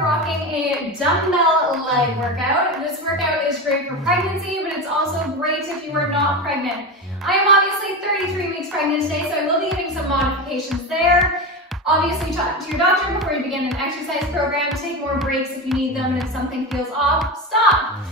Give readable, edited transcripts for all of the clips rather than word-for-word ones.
are rocking a dumbbell leg workout. This workout is great for pregnancy, but it's also great if you are not pregnant. I am obviously 33 weeks pregnant today, so I will be giving some modifications there. Obviously, talk to your doctor before you begin an exercise program. Take more breaks if you need them, and if something feels off, stop.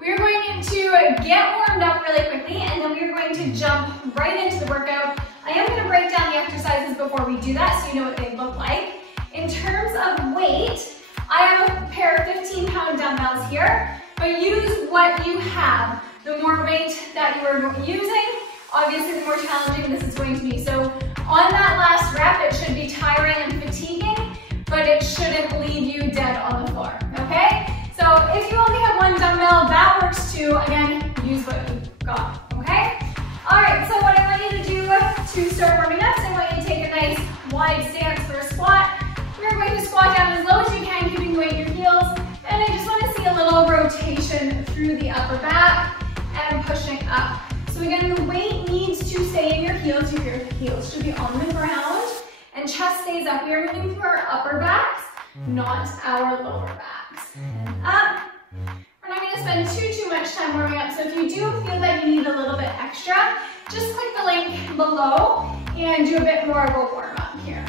We are going to get warmed up really quickly, and then we are going to jump right into the workout. I am going to break down the exercises before we do that so you know what they look like. In terms of weight, I have a pair of 15-pound dumbbells here, but use what you have. The more weight that you are using, obviously the more challenging this is going to be. So on that last rep, it should be tiring and fatiguing, but it shouldn't leave you dead on the floor, okay? So if you only have one dumbbell, that works too. Again, use what you've got, okay? All right, so what I want you to do to start warming up is I want you to take a nice wide stance for a squat. We're going to squat down as low as you can, keeping weight in your heels. And I just want to see a little rotation through the upper back and pushing up. So again, the weight needs to stay in your heels. Your heels should be on the ground and chest stays up. We are moving through our upper backs, not our lower backs. And up. We're not going to spend too much time warming up. So if you do feel that you need a little bit extra, just click the link below and do a bit more of a warm up here.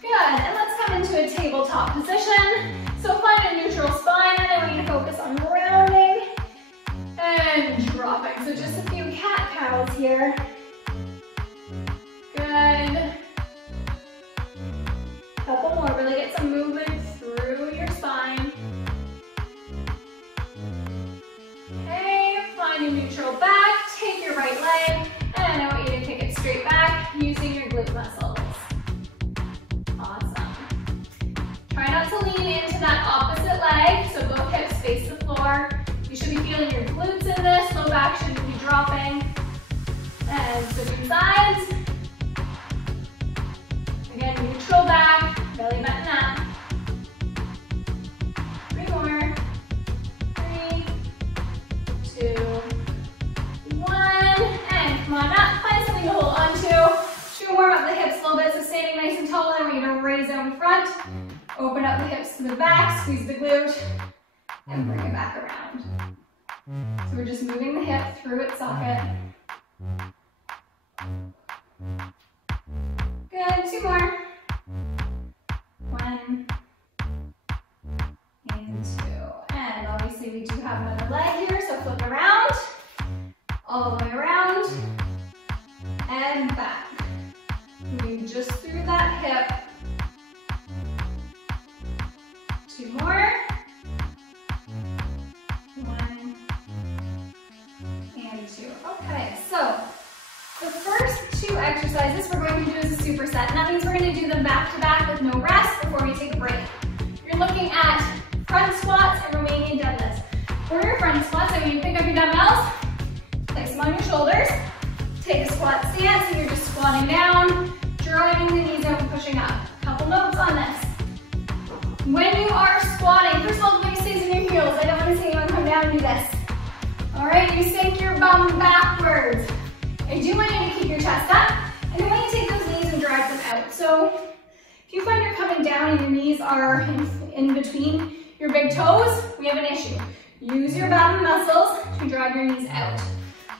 Good, and let's come into a tabletop position. So find a neutral spine, and I want you to focus on rounding and dropping. So just a few cat-cows here. Good. Couple more, really get some movement through your spine. Okay, find a neutral back, take your right leg, and I want you to kick it straight back using your glute muscles. Try not to lean into that opposite leg, so both hips face the floor. You should be feeling your glutes in this, low back shouldn't be dropping. And switching sides. Again, neutral back, belly button up. 3 more. 3, 2, 1. And come on up, find something to hold on to. Should warm up the hips a little bit, so standing nice and tall, and we're going to raise out in front. Open up the hips to the back, squeeze the glute, and bring it back around. So we're just moving the hip through its socket. Good, 2 more. 1, and 2. And obviously we do have another leg here, so flip around, all the way around, and back. Moving just through that hip. 2 more. 1 and 2. Okay, so the first 2 exercises we're going to do is a superset, and that means we're going to do them back to back with no rest before we take a break. You're looking at front squats and Romanian deadlifts. For your front squats, I want you to pick up your dumbbells, place them on your shoulders, take a squat stance, and you're just squatting down, driving the knees out and pushing up. Couple notes on this. When you are squatting, first of all, the weight stays in your heels. I don't want to see anyone come down and do this. All right, you sink your bum backwards. I do want you to keep your chest up, and I want you to take those knees and drive them out. So if you find you're coming down and your knees are in between your big toes, we have an issue. Use your bottom muscles to drive your knees out.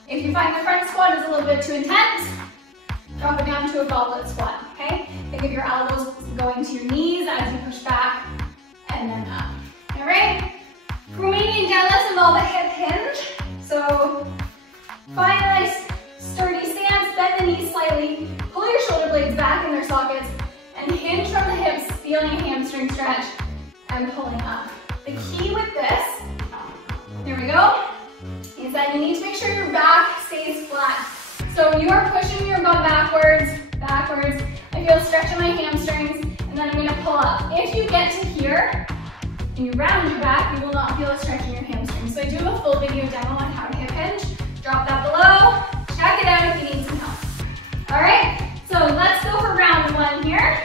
If you find the front squat is a little bit too intense, drop it down to a goblet squat, okay? Think of your elbows going to your knees as you push back and then up. All right? Romanian deadlifts involve a hip hinge. So find a nice sturdy stance, bend the knees slightly, pull your shoulder blades back in their sockets, and hinge from the hips, feeling a hamstring stretch, and pulling up. The key with this, here we go, is that you need to make sure your back stays flat. So you are pushing your bum backwards. I feel a stretch in my hamstrings, and then I'm going to pull up. If you get to here and you round your back, you will not feel a stretch in your hamstrings. So I do have a full video demo on how to hip hinge. Drop that below. Check it out if you need some help. All right, so let's go for round 1 here.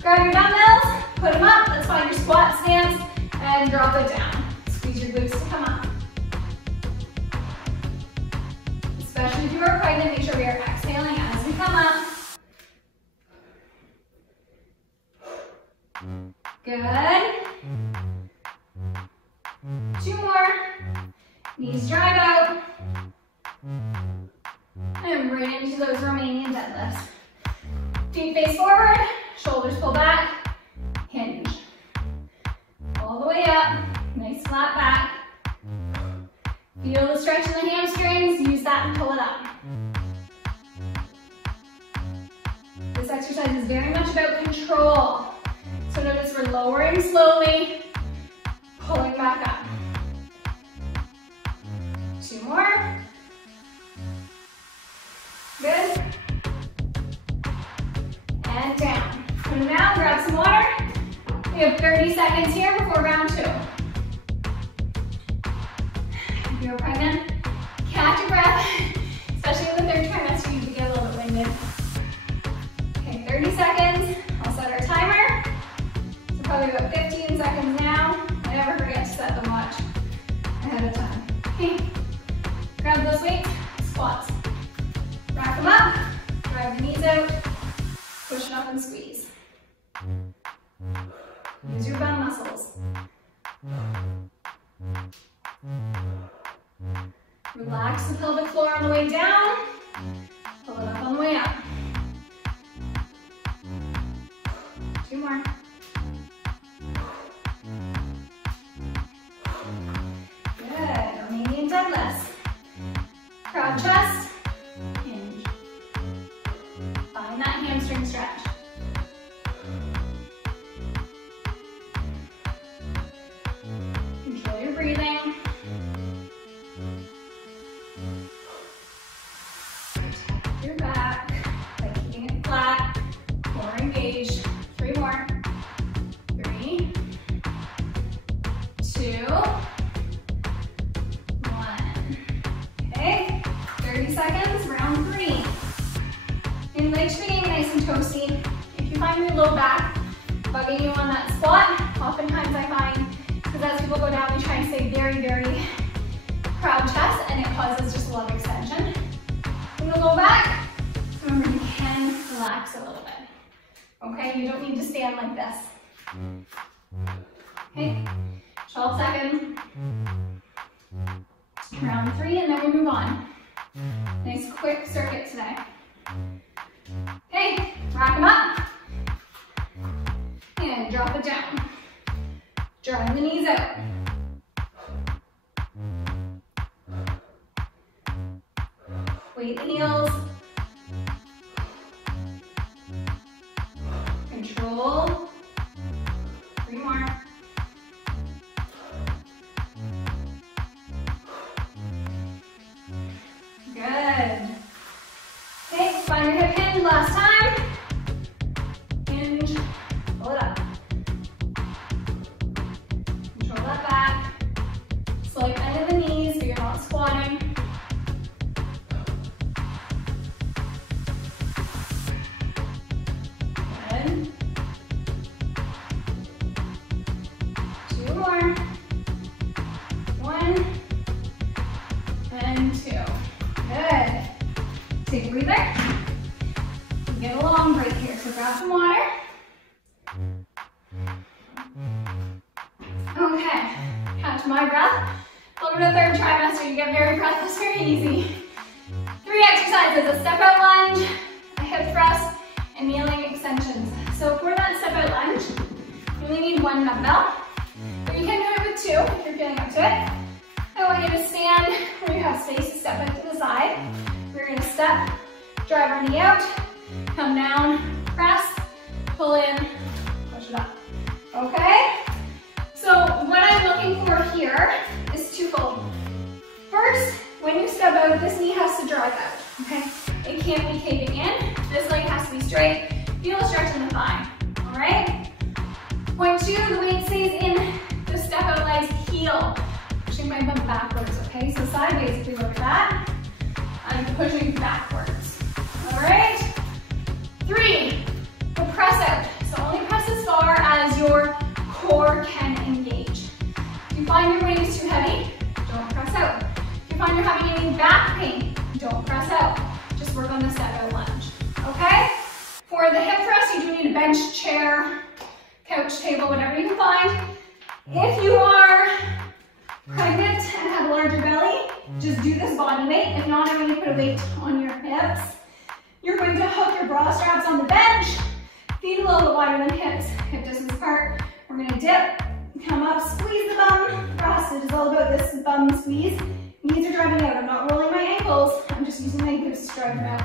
Grab your dumbbells, put them up. Let's find your squat stance and drop it down. Squeeze your glutes to come up. Especially if you are pregnant, make sure we are exhaling as we come up. Good. 2 more. Knees drive out. And right into those Romanian deadlifts. Feet face forward, shoulders pull back, hinge. All the way up, nice flat back. Feel the stretch in the hamstrings, use that and pull it up. This exercise is very much about control. So notice we're lowering slowly, pulling back up. 2 more. Good. And down. So now grab some water. We have 30 seconds here before round 2. If you're pregnant, catch your breath, especially in the 3rd trimester, you can get a little bit winded. Okay, 30 seconds. I'll set our timer. So probably about 15 seconds now. I never forget to set the watch ahead of time. Okay, grab those weights, squats. Rack them up, drive the knees out, push it up and squeeze. Use your bum muscles. Relax the pelvic floor on the way down, pull it up on the way up. 2 more. Good, Romanian deadlifts. Crowd chest. Find that hamstring stretch. Control your breathing. Protect your back by keeping it flat, core engaged. 3 more. 3, 2, 1. Okay, 30 seconds, round 3. And legs should be getting nice and toasty. If you find your low back bugging you on that squat, oftentimes I find, because as people go down, we try and stay very, very proud chest, and it causes just a lot of extension. In the low back, remember you can relax a little bit. Okay, you don't need to stand like this. Okay, 12 seconds. Round 3, and then we move on. Nice quick circuit today. Okay, rack them up, and drop it down. Drive the knees out. Weight the heels. Control. 3 more. Good. Okay, find your hip hinge last time. Hinge, pull it up. Control that back. Slight bend of the knees so you're not squatting. Good. 2 more. 1 and 2. Good. Take a breather. Get a long break here, so grab some water. Okay, catch my breath. Welcome to the 3rd trimester. You get very breathless very easy. 3 exercises: a step out lunge, a hip thrust, and kneeling extensions. So for that step out lunge, you only need 1 dumbbell, but you can do it with 2 if you're feeling up to it. I want you to stand where you have space to step out to the side. We're going to step, drive our knee out, come down, press, pull in, push it up. Okay? So what I'm looking for here is twofold. First, when you step out, this knee has to drive out. Okay? It can't be caving in. This leg has to be straight. Feel a stretch in the thigh. All right? Point 2, the weight stays in the step out leg's heel. Pushing my bum backwards, okay? So sideways, if we look at that, I'm pushing backwards. All right? 3, the press out. So only press as far as your core can engage. If you find your weight is too heavy, don't press out. If you find you're having any back pain, don't press out. Just work on the step out lunge, okay? For the hip thrust, you do need a bench, chair, couch push table, whatever you can find. If you are pregnant and have a larger belly, just do this body weight. If not, I'm going to put a weight on your hips. You're going to hook your bra straps on the bench, feet a little bit wider than hips, hip distance apart. We're going to dip, come up, squeeze the bum. Press, it is all about this bum squeeze. Knees are driving out. I'm not rolling my ankles. I'm just using my glutes to drive them out.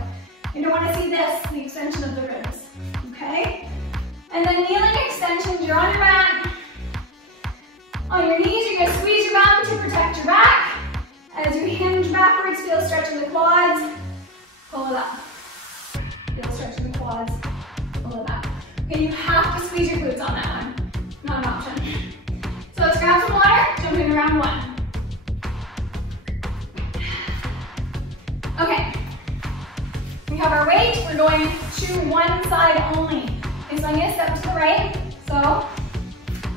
You don't want to see this, the extension of the ribs. Okay? And then kneeling extensions, you're on your mat. On your knees, you're going to squeeze your bum to protect your back. As you hinge backwards, feel stretch in the quads. Pull it up. Feel stretch in the quads. Pull it up. Okay, you have to squeeze your glutes on that one. Not an option. So let's grab some water, jump in round one. Okay. We have our weight. We're going to one side only. Okay, so I'm going to step to the right. So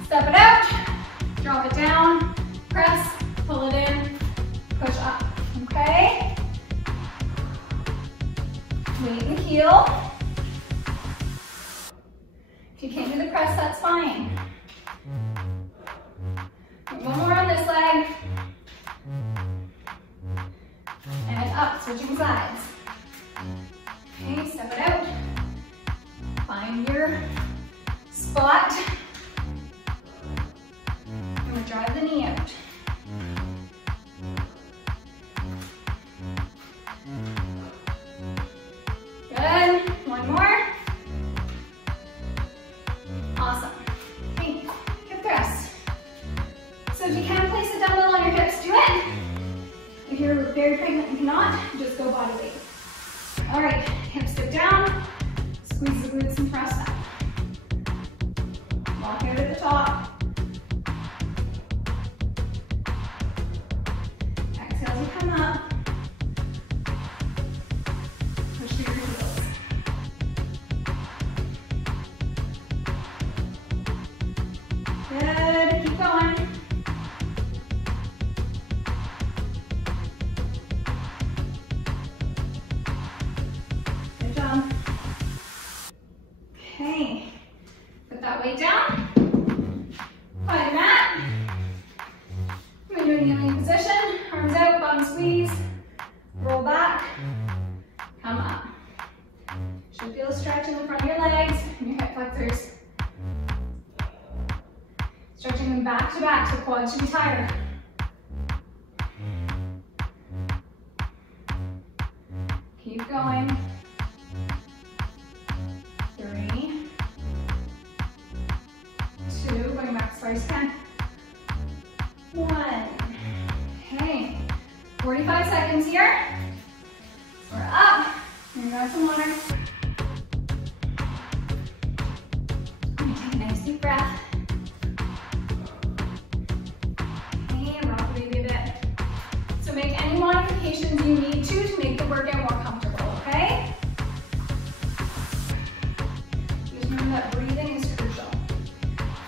step it out, drop it down, press, pull it in, push up. Okay? Weight in the heel. If you can't do the press, that's fine. One more on this leg. And up, switching sides. Okay, step it out. Find your spot. And we'll drive the knee out. Good. One more. Awesome. Okay, hip thrust. So if you can place a dumbbell on your hips, do it. If you're very pregnant and cannot, just go body weight. All right, hips dip down, squeeze the glutes and press up. Walk out at the top. Exhale as you come up. Push through your heels. Good, keep going. Okay, put that weight down, find your mat, move to a kneeling position, arms out, bottom squeeze, roll back, come up. Should feel a stretch in the front of your legs and your hip flexors. Stretching them back to back, so the quads should be tighter. Keep going. 3, 2, going back as far as you can. 1. Okay, 45 seconds here. So we're up. We're gonna grab some water. And take a nice deep breath. Okay, rock the baby a bit. So make any modifications you need to make the workout more comfortable, okay? Remember that breathing is crucial.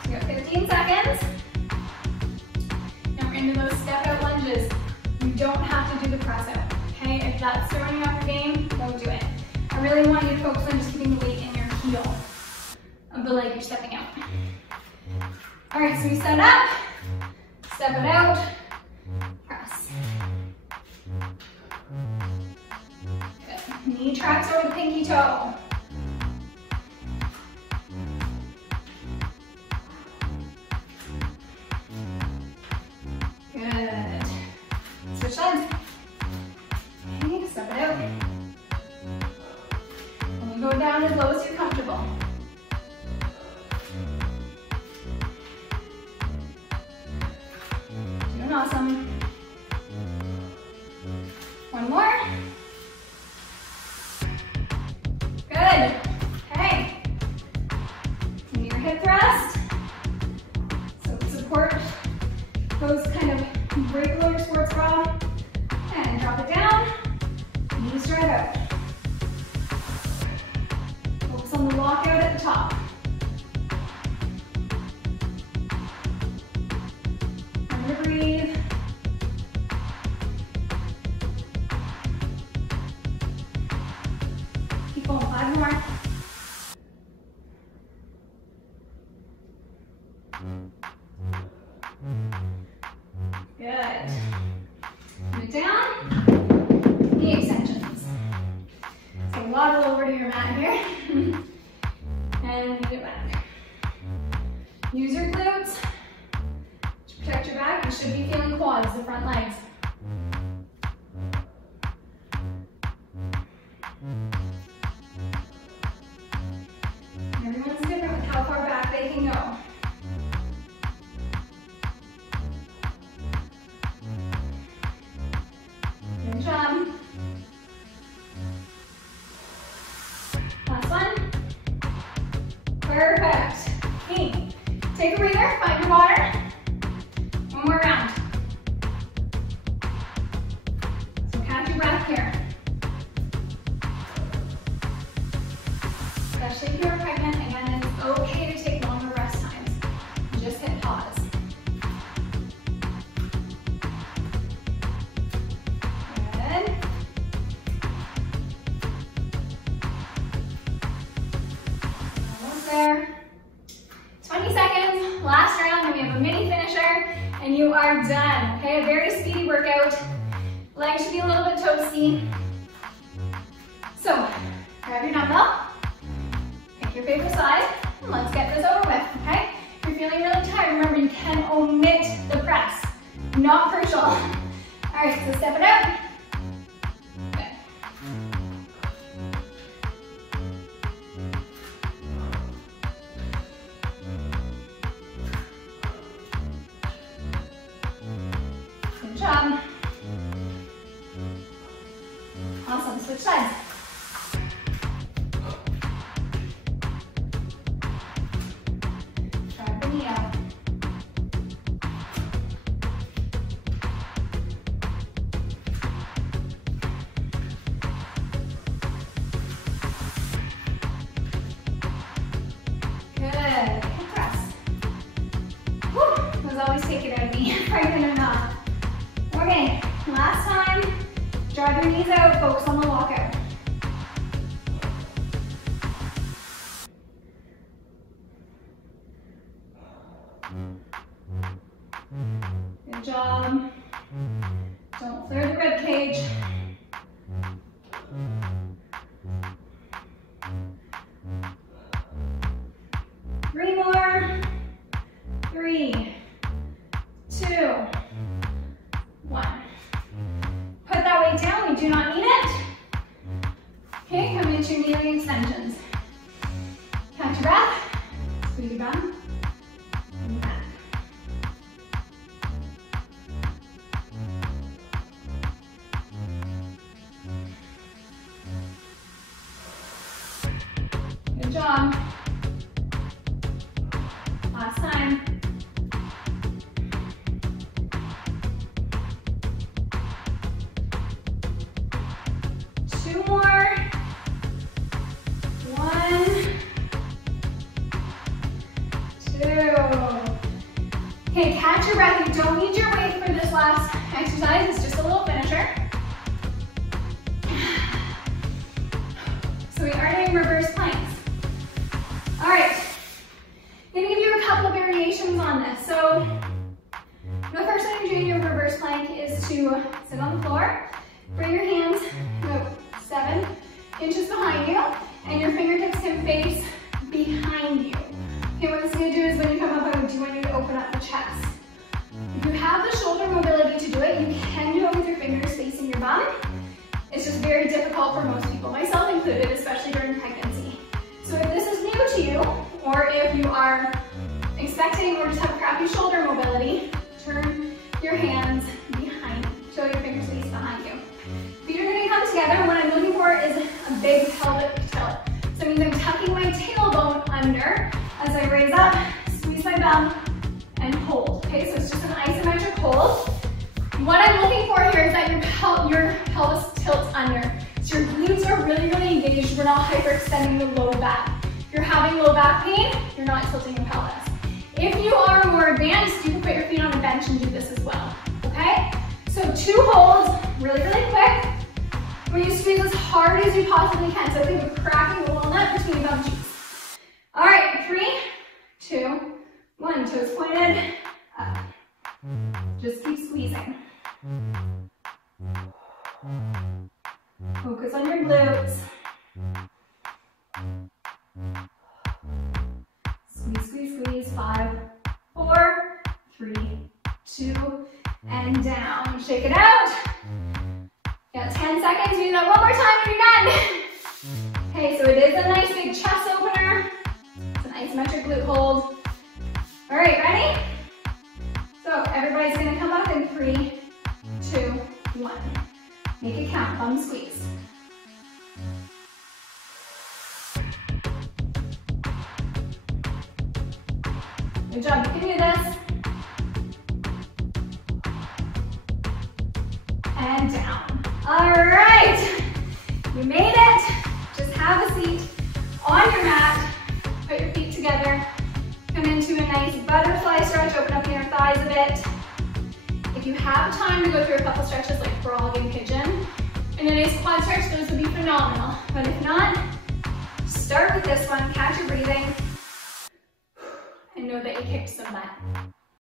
So you got 15 seconds. Now we're into those step out lunges. You don't have to do the press out, okay? If that's throwing you off your game, don't do it. I really want you to focus on just keeping the weight in your heel of the leg you're stepping out. All right, so we set up, step it out, press. Good. Knee tracks over the pinky toe. Good. Switch sides. Okay, step it out. And you go down as low as you're comfortable. Doing awesome. One more. Good. Okay. Continue your hip thrust. So support those kind of break below your sports bra. And drop it down. Knees drive out. Focus on the lockout at the top. Remember to breathe. Keep going, 5 more. it down, knee extensions. So waddle over to your mat here, and get back. Use your glutes to protect your back. You should be feeling quads, the front legs. Everyone's different with how far back they can go. Good job. Last one. Perfect. Okay. Take a breather, find your water. One more round. So catch your breath here. Especially if you're pregnant, again, it's okay to take longer rest times. Just hit pause. Good. Almost there. 20 seconds, last round, and we have a mini finisher, and you are done. Okay, a very speedy workout. Legs should be a little bit toasty. So, grab your dumbbell. Pick your favorite size, and let's get this over with, okay? If you're feeling really tired, remember you can omit the press. Not crucial. All right, so step it out. Good. Good job. Awesome, switch sides. Always take it out of me, pregnant or not. Okay, last time, drive your knees out, focus on the walkout. Good job. Don't clear the rib cage. Three more. 3, 2, 1. Put that weight down, we do not need it. Okay, come into your knee extensions. Catch your breath, squeeze your bum, and back. Good job. Last time. 2 more. 1, 2. Okay, catch your breath. You don't need your weight for this last exercise. It's just a little finisher. So we are doing reverse planks. All right. I'm gonna give you a couple of variations on this. So the first thing you do in your reverse plank is to sit on the floor, bring your hands about 7 inches behind you, and your fingertips can face behind you. Okay, what this is gonna do is when you come up, I do want you to open up the chest. If you have the shoulder mobility to do it, you can do it with your fingers facing your bum. It's just very difficult for most people, myself included, especially during pregnancy. So if this is new to you, or if you are expecting or just have crappy shoulder mobility, turn your hands behind, show your fingers face behind you. Feet are gonna come together. What I'm looking for is a big pelvic tilt. So it means I'm tucking my tailbone under as I raise up, squeeze my bum, and hold. Okay, so it's just an isometric hold. What I'm looking for here is that your pelvis tilts under. So your glutes are really, really engaged. We're not hyperextending the low back. If you're having low back pain, you're not tilting your pelvis. If you are more advanced, you can put your feet on a bench and do this as well, okay? So 2 holds, really, really quick, where you squeeze as hard as you possibly can. So think of cracking a walnut between your bum cheeks. All right, 3, 2, 1, toes pointed, up. Just keep squeezing. Focus on your glutes. Squeeze, squeeze, squeeze. 5, 4, 3, 2, and down. Shake it out. Got 10 seconds. Do that one more time and you're done. Okay, so it is a nice big chest opener. It's an isometric glute hold. All right, ready? So everybody's gonna come up in 3, 2, 1. Make it count, thumb squeeze. Good job, you can do this. And down. All right, you made it. Just have a seat on your mat. Put your feet together. Come into a nice butterfly stretch. Open up your thighs a bit. If you have time to go through a couple stretches like frog and pigeon, and a nice quad stretch, those would be phenomenal. But if not, start with this one. Catch your breathing. And know that you kicked some butt.